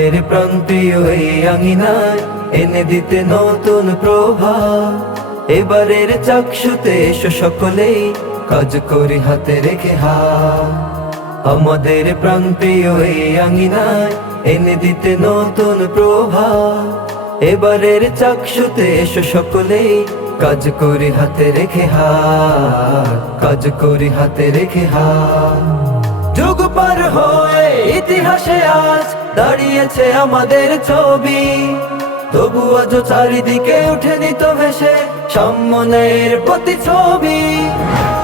আমাদের প্রান্তীয় এই আঙিনায় এনে দিতে নতুন প্রভা। এবারের চাকসুতে এসো সকলেই, কাজ করি হাতে রেখে হাত। আমাদের প্রান্তীয় এই আঙিনায় এনে দিতে নতুন প্রভা। এবারের চাকসুতে এসো সকলেই, কাজ করি হাতে রেখে হাত, কাজ করি হাতে রেখে হাত। যুগ পার হয়ে ইতিহাসে আজ দাঁড়িয়েছে আমাদের ছবি, তবু আজ চারিদিকে উঠেনি তো ভেসে সামনের প্রতিছবি।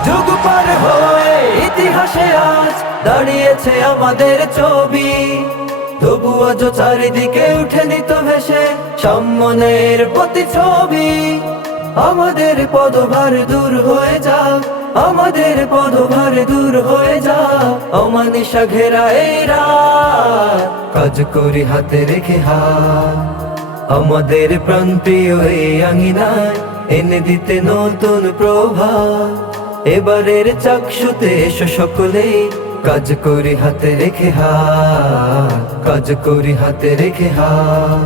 যুগ পার হয়ে ইতিহাসে আজ দাঁড়িয়েছে আমাদের ছবি, তবু আজ চারিদিকে উঠেনি তো ভেসে সামনের প্রতিছবি। আমাদের পদভার দূর হয়ে যাক, আমাদের পদভার দূর হয়ে যাক, অমানিসা ঘেরা এই রাত, কাজ করি হাতে রেখে হাত। আমাদের প্রান্তীয় এই আঙিনায় এনে দিতে নতুন প্রভা। এবারের চাকসুতে এসো সকলেই, কাজ করি হাতে রেখে হাত, কাজ করি হাতে রেখে হাত।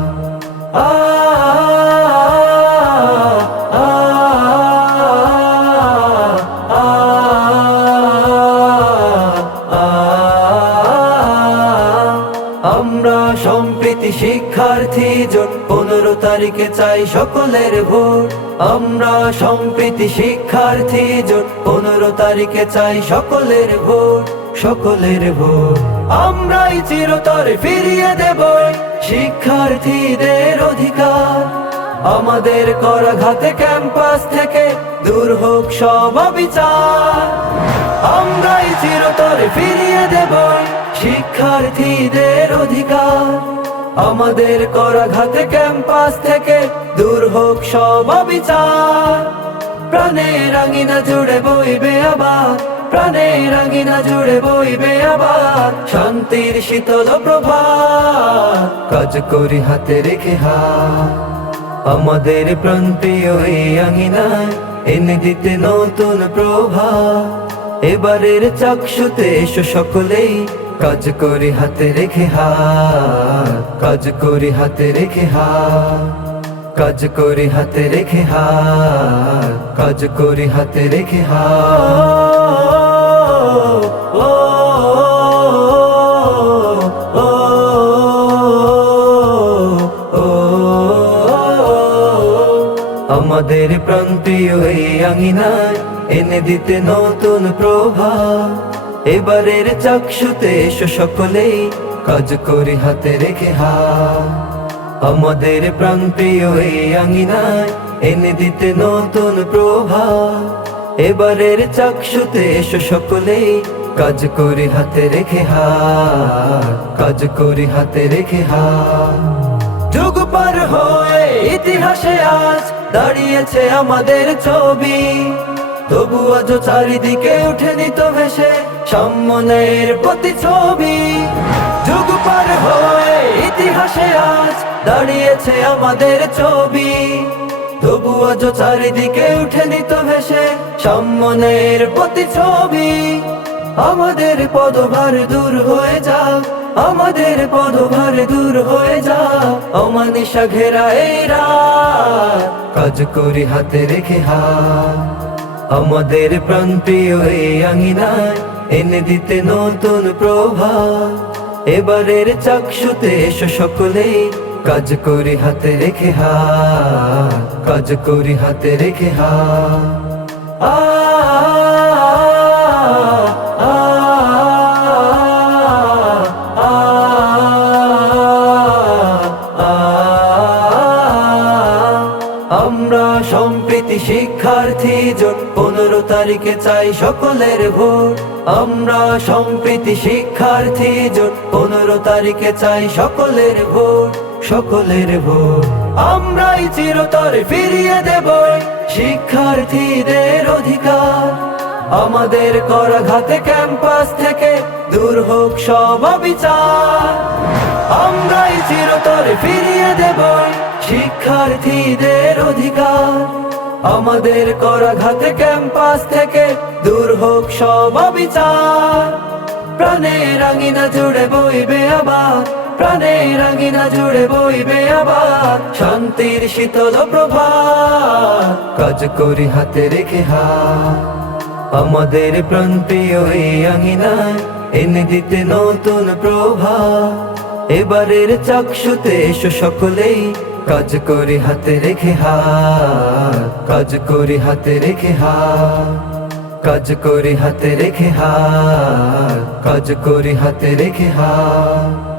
আমরা সম্প্রীতি শিক্ষার্থী জোট 15 তারিখে চাই সকলের ভোট। আমরা সম্প্রীতি শিক্ষার্থী জোট 15 তারিখে চাই সকলের ভোট, সকলের ভোট। আমরাই চিরতরে ফিরিয়ে দেব শিক্ষার্থীদের অধিকার। আমাদের করাঘাতে ক্যাম্পাস থেকে দূর হোক সব অবিচার। আমরাই চিরতরে ফিরিয়ে দেব শিক্ষার্থীদের অধিকার। আমাদের করাঘাতে ক্যাম্পাস থেকে দূর হোক সব অবিচার। প্রাণের আঙিনা জুড়ে বইবে আবার, প্রাণের আঙিনা জুড়ে বইবে আবার শান্তির শীতল প্রভাত, কাজ করি হাতে রেখে হাত। আমাদের প্রান্তীয় এই আঙিনায় এনে দিতে নতুন প্রভা। এবারের চাকসুতে এসো সকলেই, কাজ করি হাতে রেখে হাত, কাজ করি হাতে রেখে হাত, কাজ করি হাতে রেখে হাত, কাজ করি হাতে রেখে হাত। আমাদের প্রান্তীয় এই আঙিনায় এনে দিতে নতুন প্রভা। এবারের চাকসুতে এসো সকলেই, কাজ করি হাতে রেখে হাত। আমাদের প্রান্তীয় এই আঙিনায় এনে দিতে নতুন প্রভা। এবারের চাকসুতে এসো সকলেই, কাজ করি হাতে রেখে হাত, কাজ করি হাতে রেখে হাত। যুগ পার হয়ে ইতিহাসে আজ দাঁড়িয়েছে আমাদের ছবি, তবু আজ চারিদিকে উঠেনি তো ভেসে সামনের প্রতিছবি। যুগ পার হয়ে ইতিহাসে আজ দাঁড়িয়েছে আমাদের ছবি, তবু আজ চারিদিকে উঠেনি তো ভেসে সামনের প্রতিছবি। আমাদের পদভার দূর হয়ে যাক, আমাদের পদভার দূর হয়ে যাক, অমানিসা ঘেরা এই রাত, কাজ করি হাতে রেখে হাত। আমাদের প্রান্তীয় এই আঙিনায় এনে দিতে নতুন প্রভা। এবারের চাকসুতে এসো সকলেই, কাজ করি হাতে রেখে হাত, কাজ করি হাতে রেখে হাত। আমরা সম্প্রীতি শিক্ষার্থী জোট 15 তারিখে চাই সকলের ভোট। আমরা সম্প্রীতি শিক্ষার্থী জোট 15 তারিখে চাই সকলের ভোট, সকলের ভোট। আমরাই চিরতরে ফিরিয়ে দেব শিক্ষার্থীদের অধিকার। আমাদের করাঘাতে ক্যাম্পাস থেকে দূর হোক সব অবিচার। আমরাই চিরতরে ফিরিয়ে দেব শিক্ষার্থীদের অধিকার। আমাদের করাঘাতে ক্যাম্পাস থেকে দূর হোক সব অবিচার। প্রাণের আঙিনা জুড়ে বইবে আবার, প্রাণের আঙিনা জুড়ে বইবে আবার শান্তির শীতল প্রভাত। কাজ করি হাতে রেখে হাত, আমাদের প্রাণপ্রিয় এই আঙিনায় এনে দিতে নতুন প্রভাত। এবারের চাকসুতে এসো সকলেই, কাজ করি হাতে রেখে হাত, কাজ করি হাতে রেখে হাত, কাজ করি হাতে রেখে হাত, কাজ করি হাতে রেখে হাত।